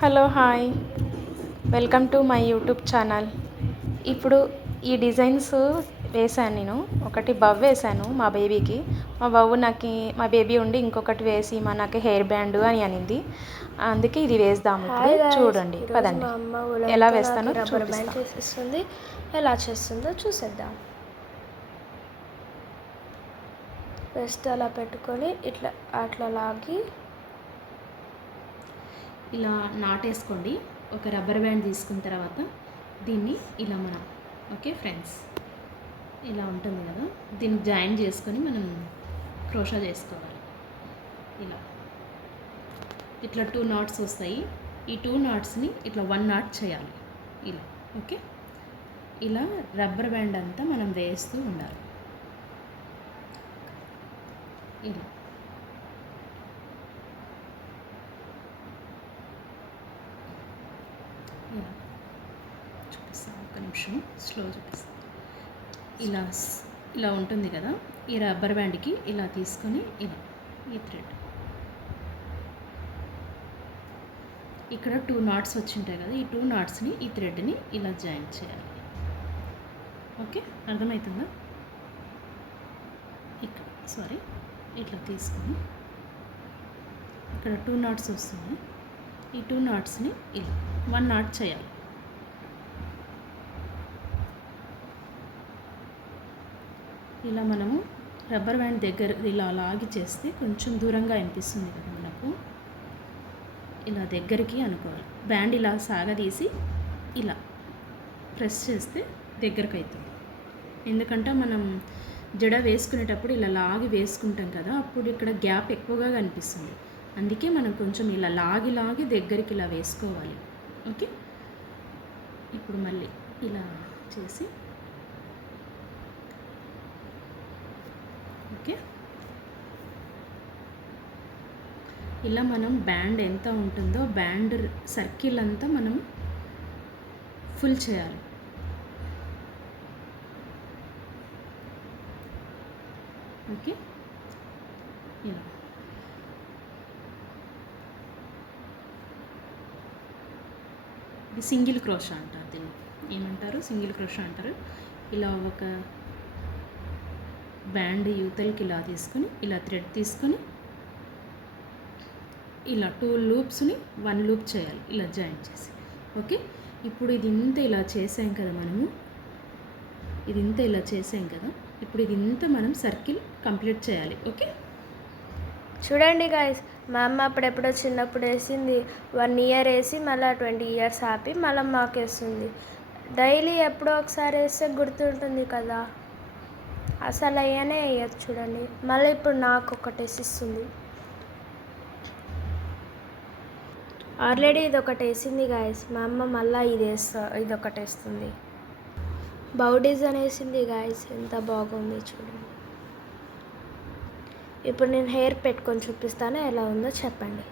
Hello hi, welcome to my YouTube channel. ఇప్పుడు ఈ designs వేశాను. నేను ఒకటి బవ్ వేశాను మా బేబీకి. మా బేబీ ఉండి ఇంకొకటి వేసి నాకు హెయిర్ బ్యాండ్ అని అనింది. అందుకే ఇది వేద్దాము. ఇప్పుడు చూడండి, పదండి ఎలా వేస్తానో చూపిస్తుంది. ఎలా చేస్తుందో చూసేద్దాం. ఫస్ట్ అలా పెట్టుకొని అట్లా లాగి ఇలా నాటేసుకోండి. ఒక రబ్బర్ బ్యాండ్ తీసుకున్న తర్వాత దీన్ని ఇలా మనం ఓకే ఫ్రెండ్స్, ఇలా ఉంటుంది కదా, దీన్ని జాయిన్ చేసుకొని మనం క్రోషా చేసుకోవాలి. ఇట్లా 2 నాట్స్ వస్తాయి. ఈ 2 నాట్స్ని ఇట్లా 1 నాట్ చేయాలి. ఇలా ఓకే, ఇలా రబ్బర్ బ్యాండ్ అంతా మనం వేస్తూ ఉండాలి. ఇలా చూపిస్తాను, ఒక నిమిషం స్లో చూపిస్తాను. ఇలా ఉంటుంది కదా, ఈ రబ్బర్ బ్యాండ్కి ఇలా తీసుకొని ఇలా ఈ థ్రెడ్ ఇక్కడ 2 నాట్స్ వచ్చింటాయి కదా, ఈ 2 నాట్స్ని ఈ థ్రెడ్ని ఇలా జాయిన్ చేయాలి. ఓకే, అర్థమవుతుందా? ఇట్లా తీసుకొని ఇక్కడ 2 నాట్స్ వస్తున్నాయి. ఈ 2 నాట్స్ని ఇలా 1 నాట్ చేయాలి. ఇలా మనము రబ్బర్ బ్యాండ్ దగ్గర ఇలా లాగి చేస్తే కొంచెం దూరంగా అనిపిస్తుంది కదా మనకు. ఇలా దగ్గరికి అనుకోవాలి. బ్యాండ్ ఇలా సాగదీసి ఇలా ప్రెస్ చేస్తే దగ్గరకు అవుతుంది. ఎందుకంటే మనం జడ వేసుకునేటప్పుడు ఇలా లాగి వేసుకుంటాం కదా, అప్పుడు ఇక్కడ గ్యాప్ ఎక్కువగా కనిపిస్తుంది. అందుకే మనం కొంచెం ఇలా లాగి దగ్గరికి ఇలా వేసుకోవాలి. ఓకే, ఇప్పుడు మళ్ళీ ఇలా చేసి ఓకే, ఇలా మనం బ్యాండ్ ఎంత ఉంటుందో బ్యాండ్ సర్కిల్ అంతా మనం ఫుల్ చేయాలి. ఓకే, ఇలా ఇది సింగిల్ క్రోషా అంటారు. దీన్ని ఏమంటారు? సింగిల్ క్రోషా అంటారు. ఇలా ఒక బ్యాండ్ యూతల్కి ఇలా తీసుకొని ఇలా థ్రెడ్ తీసుకొని ఇలా 2 లూప్స్ని 1 లూప్ చేయాలి, ఇలా జాయిన్ చేసి. ఓకే, ఇప్పుడు ఇది ఇంత ఇలా చేసాం కదా మనము, ఇప్పుడు ఇది ఇంత మనం సర్కిల్ కంప్లీట్ చేయాలి. ఓకే, చూడండి గాయస్, మా అమ్మ అప్పుడెప్పుడో చిన్నప్పుడు వేసింది. 1 ఇయర్ వేసి మళ్ళీ 20 ఇయర్స్ ఆపి మళ్ళీ మాకు వేస్తుంది. డైలీ ఎప్పుడో ఒకసారి వేస్తే గుర్తుంటుంది కదా, అసలు అయ్యానే వేయచ్చు. చూడండి, మళ్ళీ ఇప్పుడు నాకు ఒకటి వేసిస్తుంది. ఆల్రెడీ ఇది ఒకటి వేసింది గాయస్. మా అమ్మ మళ్ళీ ఇది ఒకటి వేస్తుంది. బౌ డిజైన్ వేసింది గాయస్, ఎంత బాగుంది చూడండి. ఇప్పుడు నేను హెయిర్ పెట్టుకొని చూపిస్తాను, ఎలా ఉందో చెప్పండి.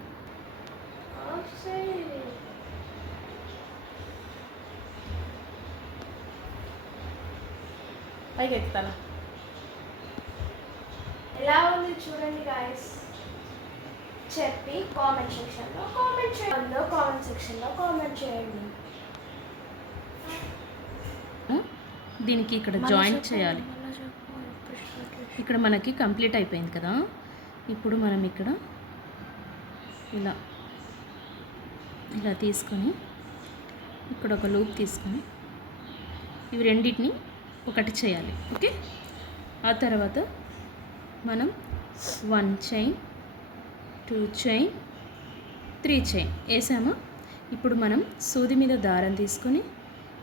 ఎలా ఉంది చూడండి గాయస్, చెప్పి కామెంట్ సెక్షన్లో కామెంట్ చేయండి. దీనికి ఇక్కడ జాయింట్ చేయాలి. ఇక్కడ మనకి కంప్లీట్ అయిపోయింది కదా, ఇప్పుడు మనం ఇక్కడ ఇలా తీసుకొని ఇక్కడ ఒక లూప్ తీసుకొని ఇవి రెండింటిని ఒకటి చేయాలి. ఓకే, ఆ తర్వాత మనం 1 చైన్ 2 చైన్ 3 చైన్ వేసామా. ఇప్పుడు మనం సూది మీద దారం తీసుకొని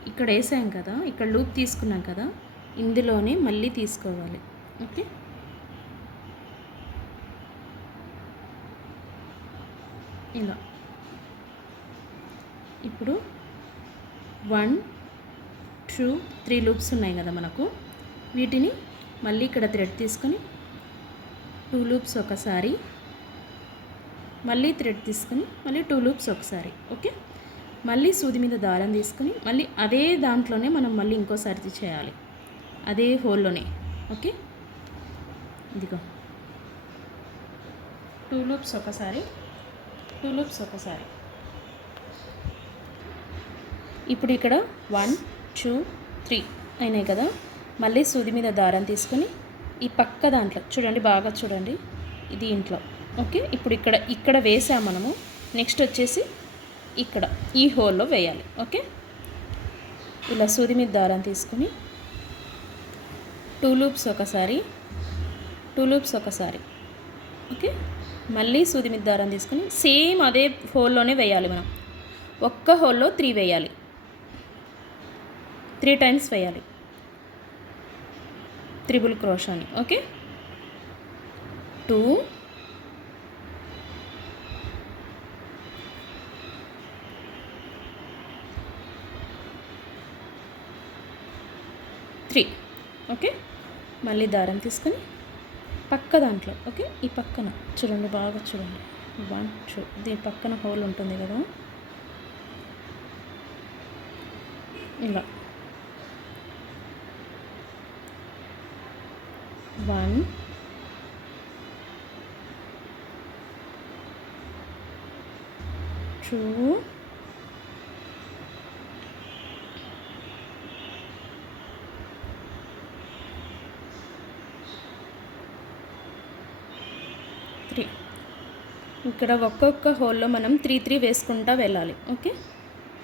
ఇక్కడ వేసాం కదా, ఇక్కడ లూప్ తీసుకున్నాం కదా, ఇందులోనే మళ్ళీ తీసుకోవాలి. ఓకే, ఇలా ఇప్పుడు 1 2 3 లూప్స్ ఉన్నాయి కదా మనకు, వీటిని మళ్ళీ ఇక్కడ థ్రెడ్ తీసుకొని 2 లూప్స్ ఒకసారి, మళ్ళీ థ్రెడ్ తీసుకొని మళ్ళీ 2 లూప్స్ ఒకసారి. ఓకే, మళ్ళీ సూది మీద దారం తీసుకొని మళ్ళీ అదే దాంట్లోనే మనం మళ్ళీ ఇంకోసారి చేయాలి, అదే హోల్లోనే. ఓకే, ఇదిగో 2 లూప్స్ ఒకసారి, 2 లూప్స్ ఒకసారి. ఇప్పుడు ఇక్కడ 1 2 3 అయినాయి కదా. మళ్ళీ సూది మీద దారం తీసుకొని ఈ పక్క దాంట్లో చూడండి, బాగా చూడండి, ఇది ఇంట్లో. ఓకే, ఇప్పుడు ఇక్కడ వేసాము మనము. నెక్స్ట్ వచ్చేసి ఇక్కడ ఈ హోల్లో వేయాలి. ఓకే, ఇలా సూది మీద దారం తీసుకొని 2 లూప్స్ ఒకసారి, 2 లూప్స్ ఒకసారి. ఓకే, మళ్ళీ సూది మీద దారం తీసుకొని సేమ్ అదే హోల్లోనే వేయాలి మనం. ఒక్క హోల్లో 3 వేయాలి, 3 టైమ్స్ వేయాలి త్రిబుల్ క్రోషాని. ఓకే, 2 3. ఓకే, మళ్ళీ దారం తీసుకొని పక్క దాంట్లో, ఓకే, ఈ పక్కన చూడండి, బాగా చూడండి, 1 2, దీని పక్కన హోల్ ఉంటుంది కదా, ఇలా 1 2 3. ఇక్కడ ఒక్కొక్క హోల్లో మనం 3 వేసుకుంటా వెళ్ళాలి. ఓకే,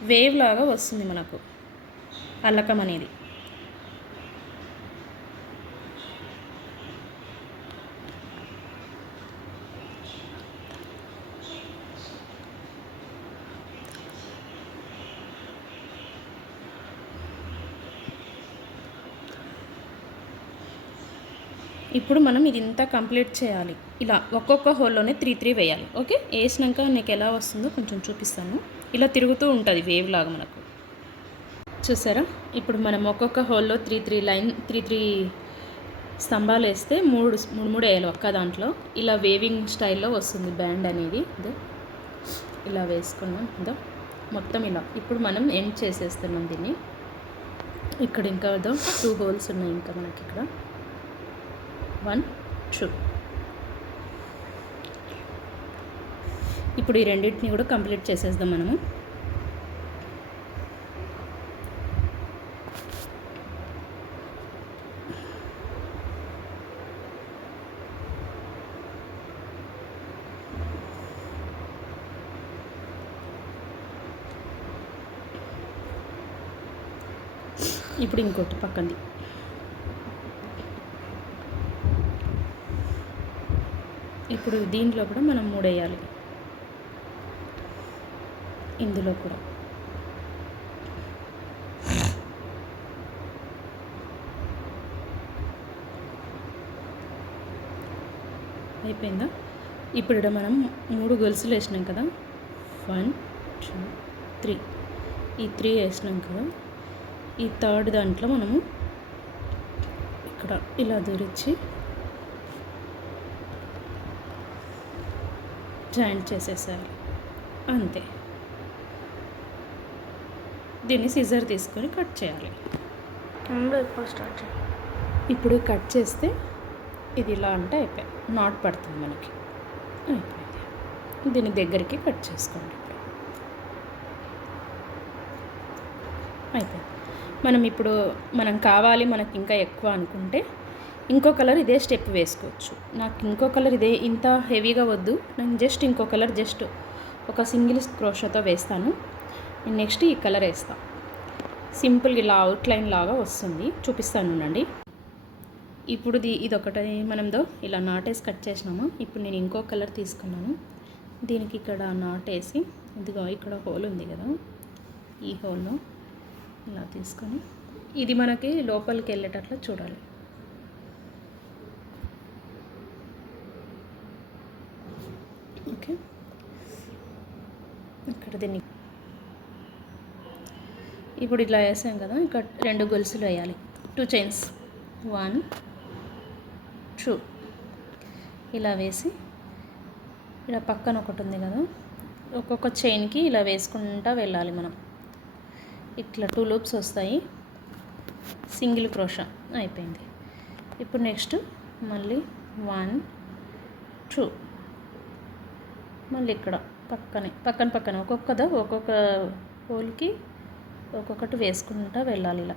వేవ్ లాగా వస్తుంది మనకు అల్లకం అనేది. ఇప్పుడు మనం ఇది ఇంతా కంప్లీట్ చేయాలి. ఇలా ఒక్కొక్క హోల్లోనే 3 వేయాలి. ఓకే, వేసినాక నీకు ఎలా వస్తుందో కొంచెం చూపిస్తాను. ఇలా తిరుగుతూ ఉంటుంది వేవ్ లాగా మనకు, చూసారా. ఇప్పుడు మనం ఒక్కొక్క హోల్లో 3 స్తంభాలు వేస్తే 3 వేయాలి ఒక్క దాంట్లో. ఇలా వేవింగ్ స్టైల్లో వస్తుంది బ్యాండ్ అనేది. ఇదో ఇలా వేసుకున్నాం, ఇదో మొత్తం ఇలా. ఇప్పుడు మనం ఎండ్ చేసేస్తున్నాం దీన్ని. ఇక్కడ ఇంకా 2 హోల్స్ ఉన్నాయి ఇంకా మనకి ఇక్కడ 1 2. ఇప్పుడు ఈ రెండింటిని కూడా కంప్లీట్ చేసేద్దాం మనము. ఇప్పుడు ఇంకోటి పక్కంది. ఇప్పుడు దీంట్లో కూడా మనం 3 వేయాలి, ఇందులో కూడా. అయిపోయిందా? ఇప్పుడు ఇక్కడ మనం 3 గొలుసులు వేసినాం కదా, 1 2 3. ఈ 3 వేసినాం కదా, ఈ థర్డ్ దాంట్లో మనము ఇక్కడ ఇలా దూరించి జాయింట్ చేసేసాలి, అంతే. దీన్ని సిజర్ తీసుకొని కట్ చేయాలి. ఇప్పుడు కట్ చేస్తే ఇది ఇలా అంటే అయిపోయి నాట్ పడుతుంది మనకి, అయిపోయింది. దీని దగ్గరికి కట్ చేసుకోండి. అయిపోయింది. మనం కావాలి మనకి ఇంకా ఎక్కువ అనుకుంటే ఇంకో కలర్ ఇదే స్టెప్ వేసుకోవచ్చు. నాకు ఇంకో కలర్ ఇదే ఇంత హెవీగా వద్దు, నేను జస్ట్ ఇంకో కలర్ జస్ట్ ఒక సింగిల్ క్రోషాతో వేస్తాను. నేను నెక్స్ట్ ఈ కలర్ వేస్తాను. సింపుల్గా ఇలా అవుట్లైన్ లాగా వస్తుంది, చూపిస్తాను అండి. ఇప్పుడు ఇదొకటి మనందో ఇలా నాటేసి కట్ చేసినామా. ఇప్పుడు నేను ఇంకో కలర్ తీసుకున్నాను, దీనికి ఇక్కడ నాటేసి, ఇదిగో ఇక్కడ హోల్ ఉంది కదా, ఈ హోల్లో ఇలా తీసుకొని ఇది మనకి లోపలికి వెళ్ళేటట్లు చూడాలి. ఓకే, ఇక్కడ దీన్ని ఇప్పుడు ఇట్లా వేసాం కదా, ఇక్కడ 2 గొలుసులు వేయాలి, 2 చైన్స్, 1 2 ఇలా వేసి, ఇలా పక్కన ఒకటి ఉంది కదా, ఒక్కొక్క చైన్కి ఇలా వేసుకుంటూ వెళ్ళాలి మనం. ఇట్లా 2 లూప్స్ వస్తాయి, సింగిల్ క్రోషా అయిపోయింది. ఇప్పుడు నెక్స్ట్ మళ్ళీ 1 2, మళ్ళీ ఇక్కడ పక్కన ఒక్కొక్క హోల్కి ఒక్కొక్కటి వేసుకుంటూ వెళ్ళాలి ఇలా.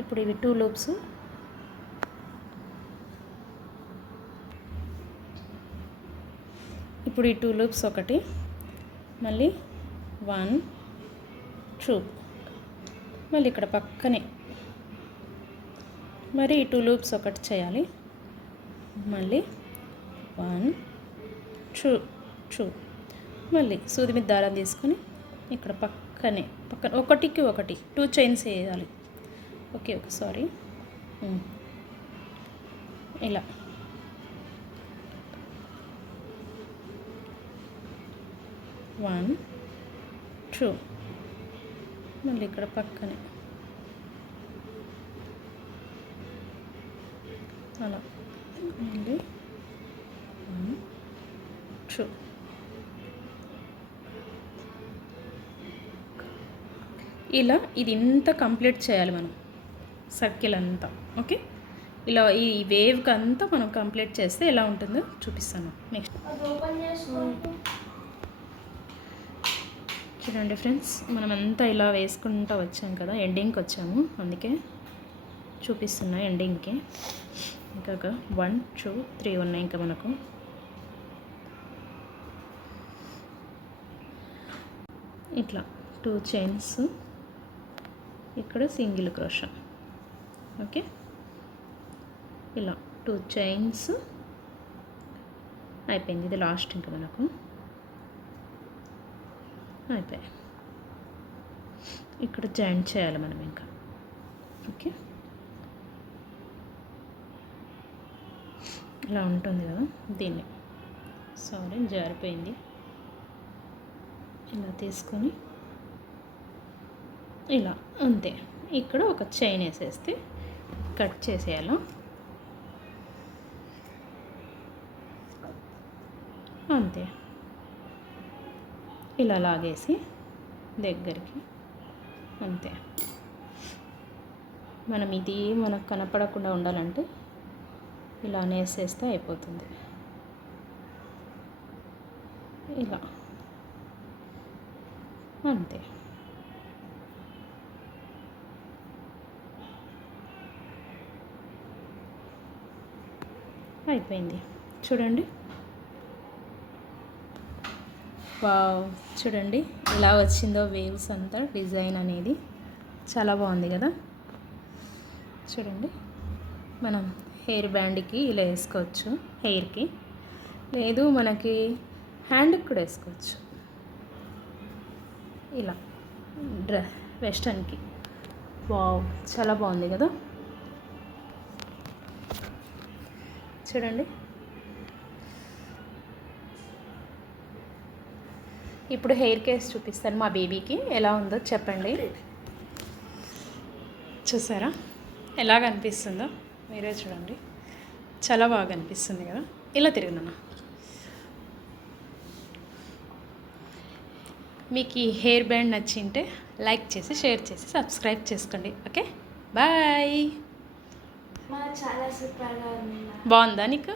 ఇప్పుడు ఇవి 2 లూప్స్. ఇప్పుడు ఈ 2 లూప్స్ ఒకటి, మళ్ళీ 1 2, మళ్ళీ ఇక్కడ పక్కనే మరి ఈ 2 లూప్స్ ఒకటి చేయాలి. మళ్ళీ 1 2, మళ్ళీ సూది మీద దారం తీసుకొని ఇక్కడ పక్కన ఒకటికి ఒకటి 2 చైన్స్ వేయాలి. ఓకే సారీ, ఇలా 1 2, మళ్ళీ ఇక్కడ పక్కనే అలా, మళ్ళీ 1 2. ఇలా ఇది ఇంత కంప్లీట్ చేయాలి మనం, సర్కిల్ అంతా. ఓకే, ఇలా ఈ వేవ్కి అంతా మనం కంప్లీట్ చేస్తే ఎలా ఉంటుందో చూపిస్తాను నెక్స్ట్. చూడండి ఫ్రెండ్స్, మనం అంతా ఇలా వేసుకుంటూ వచ్చాం కదా, ఎండింగ్కి వచ్చాము, అందుకే చూపిస్తున్నా ఎండింగ్కి. ఇంకా 1 2 3 ఉన్నాయి ఇంకా మనకు. ఇట్లా 2 చైన్స్, ఇక్కడ సింగిల్ క్రోషా. ఓకే, ఇలా 2 చైన్స్ అయిపోయింది. ఇది లాస్ట్ ఇంకా మనకు అయిపోయాయి. ఇక్కడ జాయింట్ చేయాలి మనం ఇంకా. ఓకే, ఇలా ఉంటుంది కదా, దీన్ని సారీ జారిపోయింది. ఇలా తీసుకొని ఇలా అంతే, ఇక్కడ ఒక చైన్ వేసేస్తే కట్ చేసేయాలి. అంతే, ఇలా లాగేసి దగ్గరికి, అంతే. మనం ఇది మనకు కనపడకుండా ఉండాలంటే ఇలా నేసేస్తే అయిపోతుంది. ఇలా అంతే. అయిపోయింది చూడండి. వావ్, చూడండి ఎలా వచ్చిందో వేవ్స్ అంతా, డిజైన్ అనేది చాలా బాగుంది కదా. చూడండి, మనం హెయిర్ బ్యాండ్కి ఇలా వేసుకోవచ్చు, హెయిర్కి, లేదు మనకి హ్యాండ్కి కూడా వేసుకోవచ్చు. ఇలా వెస్టర్న్కి. వావ్, చాలా బాగుంది కదా. చూడండి, ఇప్పుడు హెయిర్ కేస్ చూపిస్తాను మా బేబీకి, ఎలా ఉందో చెప్పండి. చూసారా ఎలాగ అనిపిస్తుందో, మీరే చూడండి, చాలా బాగా అనిపిస్తుంది కదా. ఇలా తిరిగినా. మీకు ఈ హెయిర్ బ్యాండ్ నచ్చింటే లైక్ చేసి, షేర్ చేసి, సబ్స్క్రైబ్ చేసుకోండి. Okay, bye. చాలా సూపర్గా ఉంది. బాగుందా నీకు?